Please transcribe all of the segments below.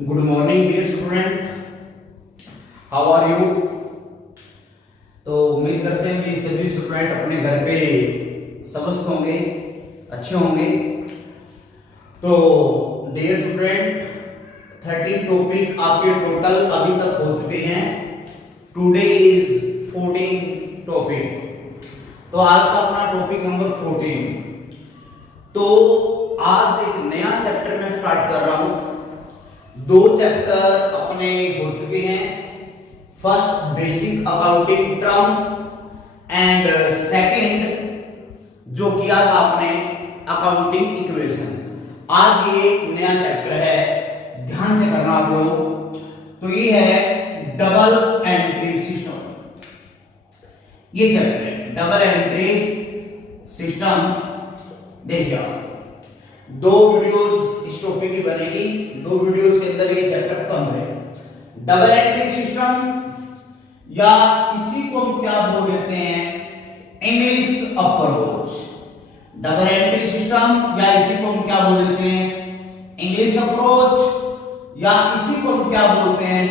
Good morning dear student, how are you. तो उम्मीद करते हैं कि सभी स्टूडेंट अपने घर पे स्वस्थ होंगे, अच्छे होंगे। तो डियर स्टूडेंट 13 टॉपिक आपके टोटल अभी तक हो चुके हैं। Today is 14 topic. तो आज का अपना टॉपिक नंबर 14। तो आज एक नया चैप्टर मैं स्टार्ट कर रहा हूं। दो चैप्टर अपने हो चुके हैं, first basic accounting term and second जो किया था आपने अकाउंटिंग इक्वेशन। आज ये नया चैप्टर है, ध्यान से करना आप लोग। तो ये है डबल एंट्री सिस्टम। ये चैप्टर है डबल एंट्री सिस्टम। देखिए आप दो वीडियोस इस टॉपिक की बनेगी, दो वीडियोस के अंदर ये चैप्टर कम है। डबल एंट्री सिस्टम या इसी को हम क्या बोल देते हैं, English approach. Double entry system या इसी को हम क्या बोल देते हैं, इंग्लिश अप्रोच, या इसी को हम क्या बोलते हैं,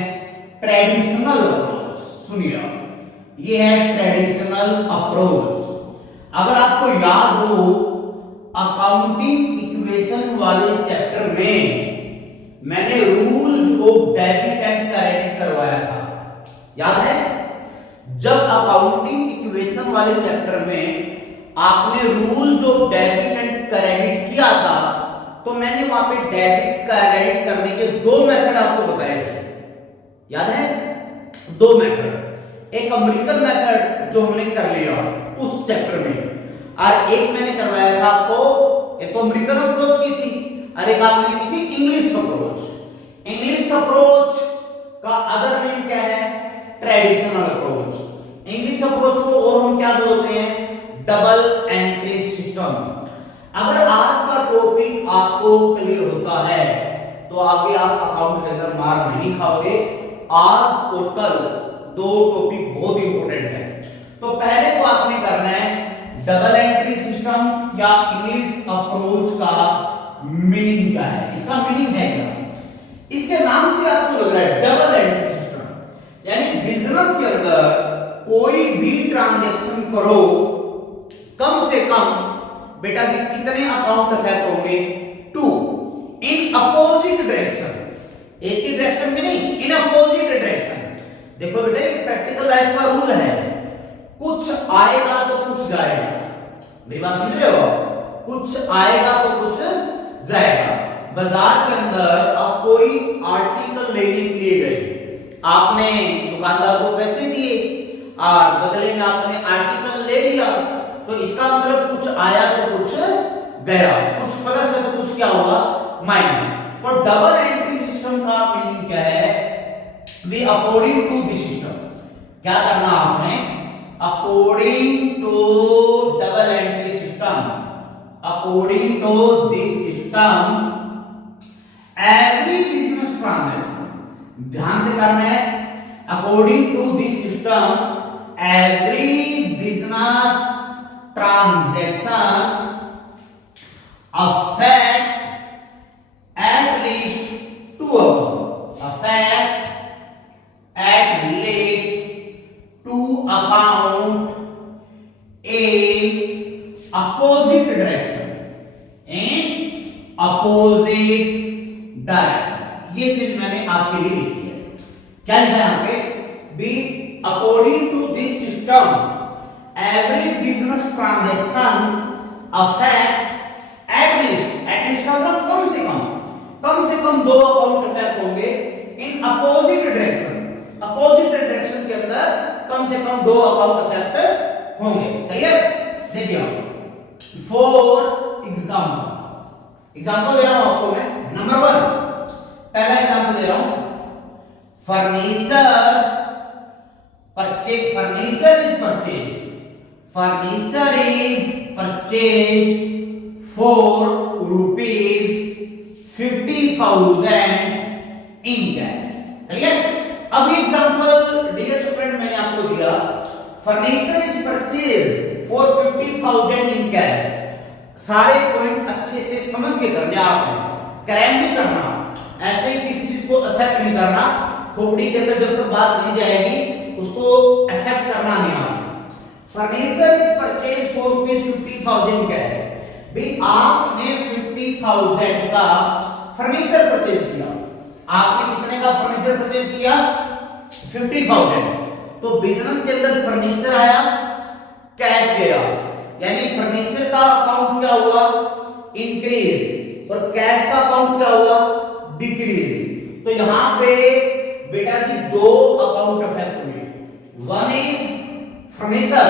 ट्रेडिशनल अप्रोच। सुनिए ये है ट्रेडिशनल अप्रोच। अगर आपको याद हो अकाउंटिंग इक्वेशन वाले चैप्टर में मैंने rule of debit and credit करवाया था, याद है। जब अकाउंटिंग इक्वेशन वाले चैप्टर में आपने rule of debit and credit किया था, तो मैंने वहां पे डेबिट क्रेडिट करने के दो मेथड आपको बताए थे, याद है। दो मेथड, एक अमेरिकन मेथड जो हमने कर लिया उस चैप्टर में, और एक मैंने करवाया था आपको, एक तो अमेरिकन अप्रोच की थी और एक आपने की थी इंग्लिश अप्रोच। इंग्लिश अप्रोच का अदर नेम क्या है, ट्रेडिशनल अप्रोच। इंग्लिश अप्रोच को और हम क्या बोलते हैं, डबल एंट्री सिस्टम। अगर आज का टॉपिक आपको क्लियर होता है तो आगे आप अकाउंट के अंदर मार नहीं खाओगे। आज और कल दो टॉपिक बहुत इंपॉर्टेंट है। तो पहले तो आपने करना है डबल एंट्री सिस्टम या इंग्लिश अप्रोच का मीनिंग क्या है। इसका मीनिंग है क्या, इसके नाम से आपको लग रहा है डबल एंट्री सिस्टम, यानी बिजनेस के अंदर कोई भी ट्रांजैक्शन करो, कम से कम बेटा कितने अकाउंट अफेक्ट होंगे, 2 इन अपोजिट डायरेक्शन। एक ही डायरेक्शन में नहीं, इन अपोजिट डायरेक्शन। देखो बेटा ये प्रैक्टिकल लाइफ का रूल है, कुछ आएगा तो कुछ जाएगा। मेरी बात समझ रहे हो, कुछ आएगा तो कुछ जाएगा। बाजार के अंदर आप कोई आर्टिकल लेने के लिए गए, आपने दुकानदार को पैसे दिए और बदले में आपने आर्टिकल ले लिया, तो इसका मतलब कुछ आया तो कुछ गया, कुछ प्लस है तो कुछ क्या होगा, माइनस। तो डबल एंट्री सिस्टम का मीनिंग क्या है, we according to this system क्या करना आपने, according to double entry system, according to this system every business transaction. ध्यान से करना है, according to this system every business transaction affect at least two accounts, affect at least two account in opposite direction, in opposite direction। ये चीज मैंने आपके लिए लिखी है। क्या लिखा है यहाँ पे, B according to this system every business transaction affect at least का मतलब कम से कम दो अकाउंट अफेक्ट होंगे in opposite direction. Opposite direction के अंदर कम से कम दो अकाउंट अफेक्ट होंगे। क्लियर। देखिए फॉर एग्जांपल दे रहा हूं आपको मैं। नंबर 1 पहला एग्जांपल दे रहा हूं, furniture purchase, furniture is purchase for rupees 50,000 in cash। Clear. अब ये एग्जांपल डियर स्टूडेंट मैंने आपको दिया, furniture is purchase for 50,000 in cash. सारे पॉइंट अच्छे से समझ के करने आपने, क्रैम नहीं करना। ऐसे ही किसी चीज को एक्सेप्ट नहीं करना, खोपड़ी के अंदर जब तक बात नहीं जाएगी उसको एक्सेप्ट करना नहीं आता। Furniture is purchase for ₹50,000 cash, भाई आपने 50,000 का फर्नीचर परचेज किया। आपने कितने का फर्नीचर परचेज किया? 50,000। तो बिजनेस के अंदर फर्नीचर आया, कैश गया, यानी फर्नीचर का अकाउंट क्या हुआ? इंक्रीज, और कैश का अकाउंट क्या हुआ? डिक्रीज। तो यहां पे बेटा जी दो अकाउंट अफेक्ट हुए, one is furniture,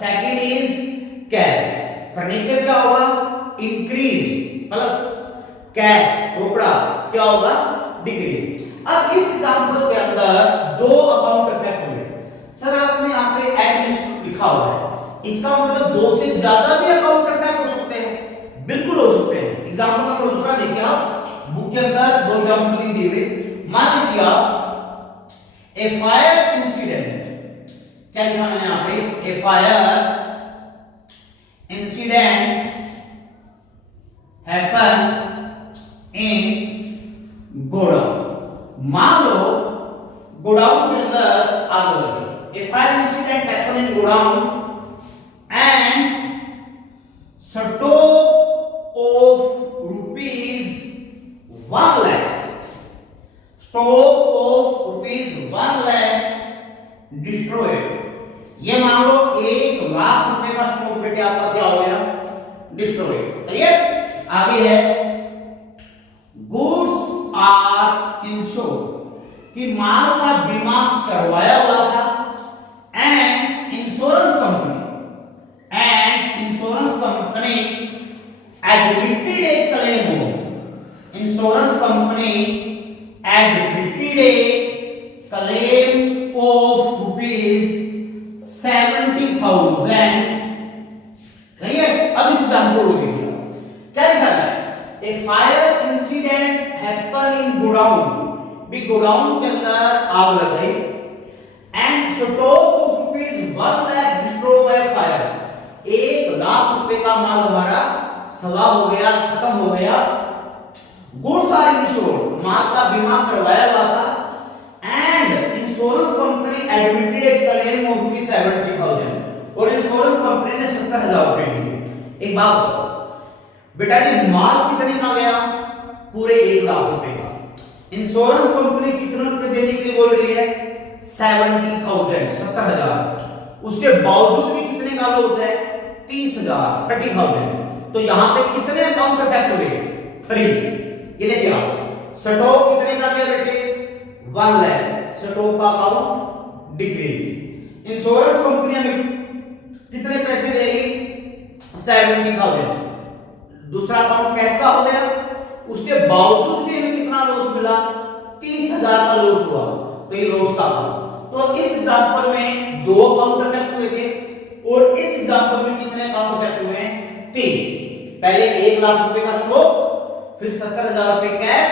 second is cash. Furniture क्या होगा? इंक्रीज, प्लस कैश रोकड़ा क्या होगा? डिक्रीज। अब इस एग्जांपल के अंदर दो अकाउंट अफेक्ट हुए। सर आपने यहाँ पे एडमिनिस्ट्रेटिव लिखा हुआ है, इसका मतलब दो से ज्यादा भी अकाउंट अफेक्ट हो सकते हैं? बिल्कुल हो सकते हैं। एग्जांपल नंबर दूसरा देखिए, आप बुक के अंदर दो एग्जांपल दिए हुए। मान लीजिए आप ए फायर इंसिडेंट, क्या लिखा मैंने यहाँ पे? A fire incident happen in godown. मान लो गोडाउन के अंदर आग लगी। A fire incident happen in godown and stock of ₹1 lakh, stock of ₹1 lakh destroyed. ये मान लो 1 लाख रुपए का स्टॉक बेटे आपका क्या हो गया? डिस्ट्रॉयड। क्लियर? आगे है गुड्स आर इंश्योर्ड, कि माल का बीमा करवाया हुआ था, and insurance company admitted a claim of, insurance company admitted a claim of ₹70,000। Clear? अब इस एग्जांपल को देखिए, क्या लिखा है? A fire incident happen in godown, भी गोडाउन के अंदर आग लग गई, and stock of ₹1 lakh destroy by fire, 1 lakh रुपए का माल हमारा सवा हो गया, खत्म हो गया। गुड्स आर इंश्योर्ड, माल का बीमा करवाया हुआ था, and insurance company admitted a claim of ₹70,000, और इंश्योरेंस कंपनी ने 70,000 रुपए दिए। एक बात बताओ बेटा जी, माल कितने का गया? पूरे 1 लाख रुपए का। इंश्योरेंस कंपनी कितने रुपए देने के लिए बोल रही है? 70,000। उसके बावजूद भी कितने का लॉस है? 30,000। तो यहां पे कितने अकाउंट इफेक्ट हुए? 3। ये देखिए आप, स्टॉक कितने का गया बेटे? 1 लाख, स्टॉक का अकाउंट डिक्रीज। इंश्योरेंस कंपनी हमें कितने पैसे देगी? 70,000। दूसरा अकाउंट कैश का हो गया, उसके बावजूद भी हमें कितना लॉस मिला? 30,000 का लॉस हुआ। तो ये लॉस का था। तो इस एग्जांपल में दो अकाउंट इफेक्ट हुए थे, और इस एग्जांपल में कितने अकाउंट इफेक्ट हुए हैं? 3। पहले 1 लाख रुपए का स्टॉक, फिर 70,000 रुपए कैश,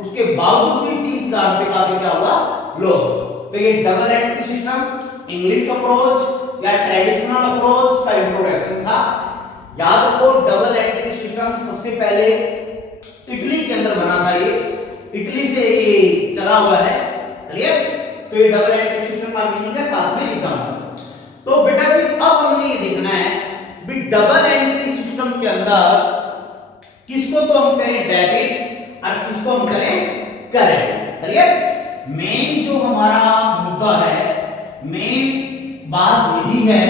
उसके बावजूद भी 30,000 रुपए का क्या हुआ? लॉस। तो ये double entry system, English approach या ट्रेडिशनल अप्रोच का इंट्रोडक्शन था। याद रखो, डबल एंट्री सिस्टम सबसे पहले इटली के अंदर बना था। ये इटली से ये चला हुआ है। क्लियर? तो ये डबल एंट्री सिस्टम का मीनिंग है, साथ में एग्जांपल। तो बेटा जी अब हमने ये देखना है भी डबल एंट्री सिस्टम के अंदर किसको तो हम करें डेबिट और किसको हम करें क्रेडिट। क्लियर? मेन जो हमारा मुद्दा है, मेन बात यही है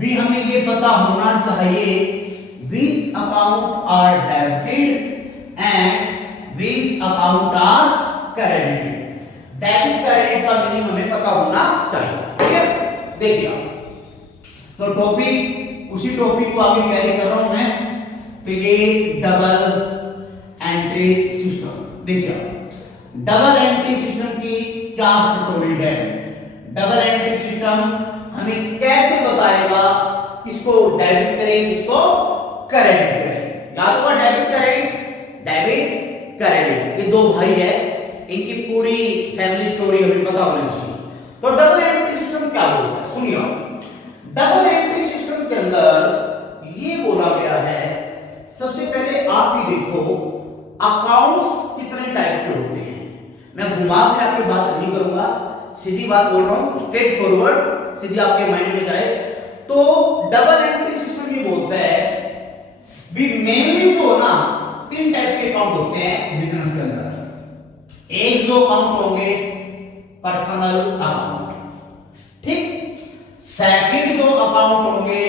भी हमें ये पता होना चाहिए which account are debited and which account are credited। Debit credit का मीनिंग हमें पता होना चाहिए। ठीक है? देखिए तो टॉपिक, उसी टॉपिक को आगे कैरी कर रहा हूं मैं। तो ये डबल एंट्री सिस्टम, देखिए डबल एंट्री सिस्टम की क्या स्टोरी है? डबल एंट्री सिस्टम हमें कैसे बताएगा किसको डेबिट करें, किसको क्रेडिट करें? याद होगा डेबिट क्रेडिट, ये दो भाई है, इनकी पूरी फैमिली स्टोरी हमें पता होनी चाहिए। तो डबल एंट्री सिस्टम क्या बोलता है? सुनिए, डबल एंट्री सिस्टम के अंदर ये बोला गया है, सबसे पहले आप ही देखो अकाउंट्स कितने टाइप के होते हैं। मैं घुमा फिरा के बात नहीं करूंगा, सीधी बात बोल रहा हूं, स्ट्रेट फॉरवर्ड, सीधी आपके माइंड में जाए। तो डबल एंट्री सिस्टम ये बोलता है भी मेनली जो ना 3 टाइप के अकाउंट होते हैं बिजनेस के अंदर। एक जो अकाउंट होंगे पर्सनल अकाउंट, ठीक। सेकंड जो अकाउंट होंगे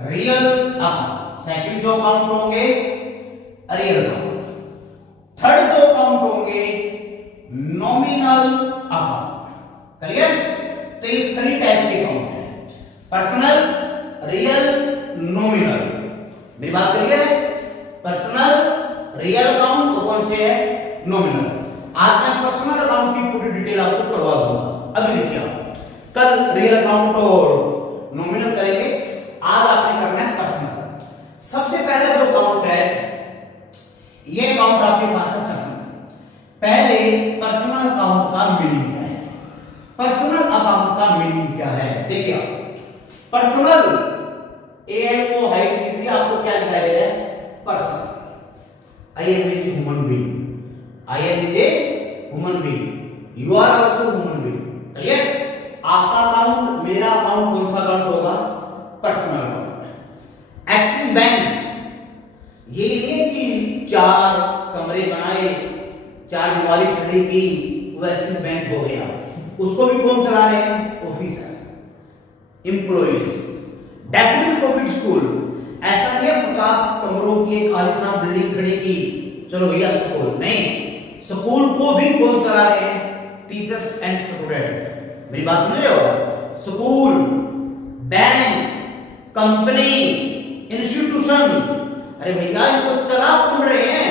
रियल अकाउंट, सेकंड जो अकाउंट होंगे रियल अकाउंट। थर्ड जो अकाउंट होंगे नॉमिनल अकाउंट। क्लियर? तो ये 3 टाइप के अकाउंट है, पर्सनल, रियल, नॉमिनल। मेरी बात क्लियर है? पर्सनल, रियल अकाउंट तो कौन से है? नॉमिनल। आज मैं पर्सनल अकाउंट की पूरी डिटेल आपको करवा दूंगा। अभी देखिए आप कल रियल अकाउंट और नॉमिनल करेंगे, आज आपने करना है पर्सनल। सबसे पहला जो अकाउंट है ये अकाउंट आपके पास है पर्सनल। पहले पर्सनल अकाउंट का मीनिंग क्या है? पर्सनल अकाउंट का मीनिंग क्या है? देखिए पर्सनल, एल को हाइड कीजिए, आपको क्या दिखाई दे रहा है? Person. I am is human being, I am is a human being, you are also human being. Clear? आपका अकाउंट, मेरा अकाउंट कौन सा अकाउंट होगा? Personal account. एक्सिस बैंक, ये नहीं कि 4 कमरे बनाए, 4 दीवारें खड़ी की, वो एक्सिस बैंक हो गया। उसको भी कौन चला रहे हैं? Officer, employees. Definite public school, ऐसा नहीं है 50 कमरों की एक आलीशान बिल्डिंग खड़ी की, चलो भैया स्कूल नहीं, स्कूल को भी कौन चला रहे हैं? Teachers and student. मेरी बात समझ रहे हो? स्कूल, बैंक, कंपनी, इंस्टीट्यूशन, अरे भैया इनको चला कौन रहे हैं?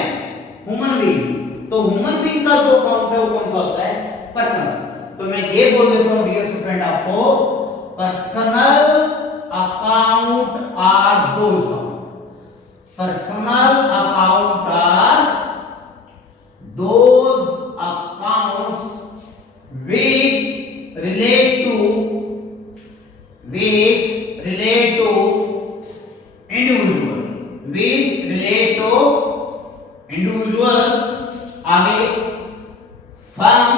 Human being. तो ह्यूमन बीइंग का जो अकाउंट है वो कौन सा होता है? पर्सनल। तो मैं ये बोल देता हूं डियर स्टूडेंट आपको, personal account are those, personal account are those accounts which relate to individual, which relate to individual, आगे फर्म,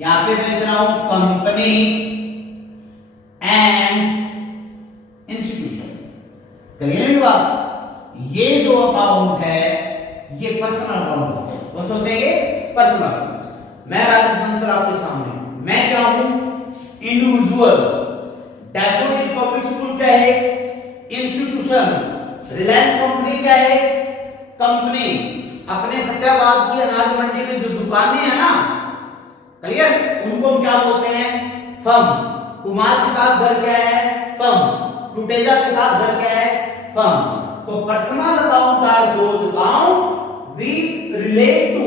यहां पे मैं लिख रहा हूं कंपनी एंड इंस्टीट्यूशन। करिए बात, ये जो अकाउंट है ये पर्सनल अकाउंट होते हैं। कौन से होते हैं ये? पर्सनल। मैं राजेश बंसल आपके सामने, मैं क्या हूं? इंडिविजुअल। डैफोडिल पब्लिक स्कूल क्या है? इंस्टीट्यूशन। रिलायंस कंपनी क्या है? कंपनी। अपने फतेहाबाद की अनाज मंडी में जो दुकानें हैं ना, क्लियर, उनको क्या बोलते हैं? फर्म। कुमार किताब घर क्या है? फर्म। टुटेजा किताब घर क्या है? फर्म। तो personal account are those account which relate to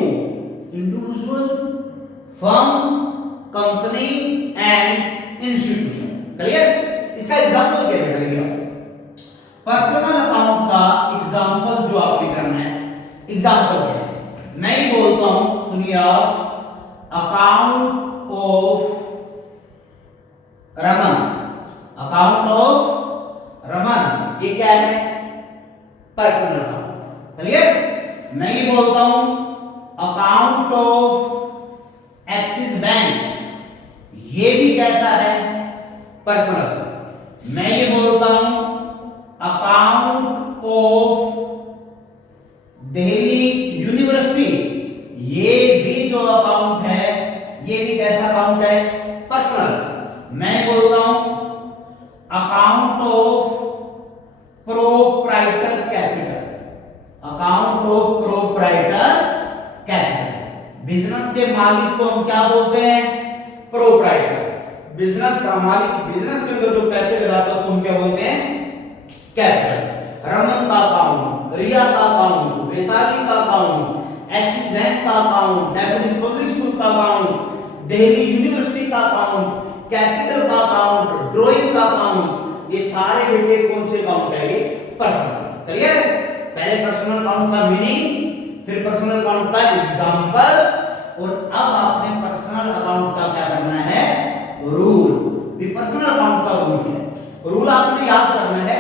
individual, firm, company and institution. Clear? इसका एग्जांपल क्या है? देखिए पर्सनल अकाउंट का एग्जांपल जो आपने करना है, एग्जांपल क्या है? मैं ही बोलता हूं, सुनिए आप, account of Raman, account of Raman, ये क्या है? Personal account. क्लियर? मैं ये बोलता हूं अकाउंट ऑफ एक्सिस बैंक, ये भी कैसा है? पर्सनल। मैं ये बोलता हूं अकाउंट ऑफ दिल्ली यूनिवर्सिटी, ये भी जो अकाउंट है ये भी कैसा अकाउंट है? पर्सनल। मैं बोलता हूं account of proprietor capital, account of proprietor capital. Business के मालिक को हम क्या बोलते हैं? प्रोप्राइटर। बिजनेस का मालिक, बिजनेस के अंदर जो पैसे लगाता है उसको हम क्या बोलते हैं? कैपिटल। रमन का अकाउंट, रिया का अकाउंट, वैशाली का अकाउंट, एक्सिस बैंक का अकाउंट, डेफोडिल पब्लिक स्कूल का अकाउंट, दिल्ली यूनिवर्सिटी का अकाउंट, कैपिटल का अकाउंट, ड्राइंग का अकाउंट, ये सारे बेटे कौन से अकाउंट है? ये पर्सनल। क्लियर? पहले पर्सनल अकाउंट का मीनिंग, फिर पर्सनल अकाउंट का एग्जांपल, और अब आपने पर्सनल अकाउंट का क्या करना है? रूल। भी पर्सनल अकाउंट का रूल क्या है? रूल आपने याद करना है।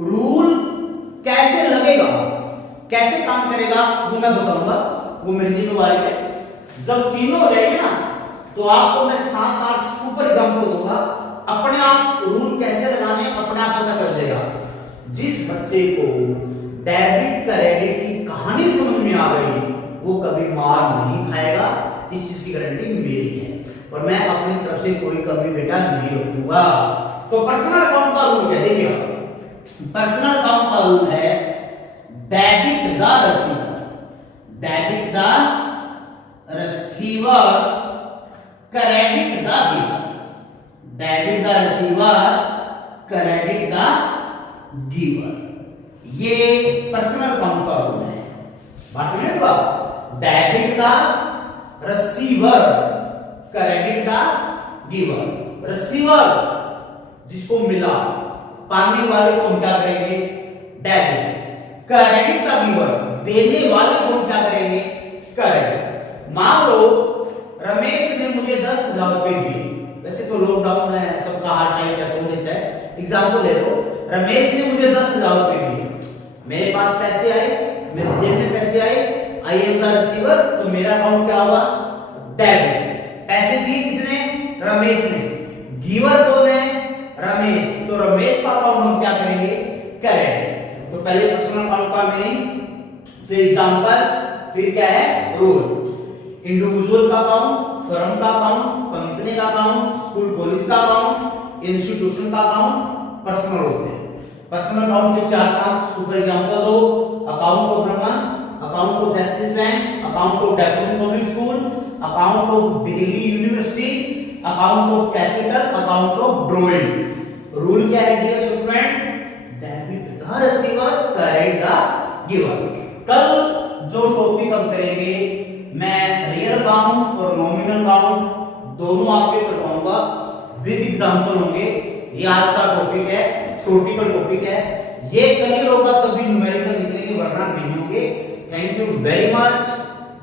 रूल कैसे लगेगा, कैसे काम करेगा वो मैं बताऊंगा। वो मेरी जिम्मेवारी है। जब तीनों हो जाएंगे ना तो आपको मैं 7-8 सुपर एग्जाम्पल दूंगा, अपने आप रूल कैसे लगाने अपने आप पता कर जाएगा। जिस बच्चे को डेबिट क्रेडिट की कहानी समझ में आ गई वो कभी मार नहीं खाएगा, इस चीज की गारंटी मेरी है और मैं अपनी तरफ से कोई कमी बेटा नहीं रखूंगा। तो पर्सनल अकाउंट का रूल क्या देखिए, पर्सनल अकाउंट का रूल है debit the receiver, debit the receiver credit the giver, debit the receiver credit the giver, ये पर्सनल अकाउंट का रूल है। बात समझ में आया? Debit the receiver credit the giver. Receiver जिसको मिला, पाने वाले को हम क्या करेंगे डेबिट, क्रेडिट द गिवर देने वाले को हम क्या करेंगे क्रेडिट। मान लो रमेश ने मुझे 10,000 रुपए दिए, वैसे तो लॉकडाउन में सबका हार्ड टाइम है, कौन देता है, एग्जाम्पल ले लो, रमेश ने मुझे 10,000 रुपए दिए, मेरे पास पैसे आए, मेरे जेब में पैसे आए, आई एम द रिसीवर, तो मेरा अकाउंट क्या होगा डेबिट। पैसे दिए किसने, रमेश ने, गिवर कौन है रमेश, तो रमेश का अकाउंट हम क्या करेंगे क्रेडिट। तो पहले पर्सनल अकाउंट का मीनिंग, फिर एग्जांपल, फिर क्या है रूल। इंडिविजुअल का अकाउंट, फर्म का अकाउंट, कंपनी का अकाउंट, स्कूल कॉलेज का अकाउंट, इंस्टीट्यूशन का अकाउंट पर्सनल होते हैं। पर्सनल अकाउंट के 4-5 सुपर एग्जांपल दो, account of Raman, account of Axis bank, account of Daffodil public school, account of Delhi university, account of capital, account of drawing. Rule क्या है dear student, debit the receiver credit the giver. कल जो topic हम करेंगे मैं real account और nominal account दोनों आपके करवाऊंगा, विद एग्जांपल होंगे। ये आज का टॉपिक है, थ्योरेटिकल टॉपिक है, ये क्लियर होगा तभी न्यूमेरिकल निकलेंगे वरना नहीं होंगे। Thank you very much.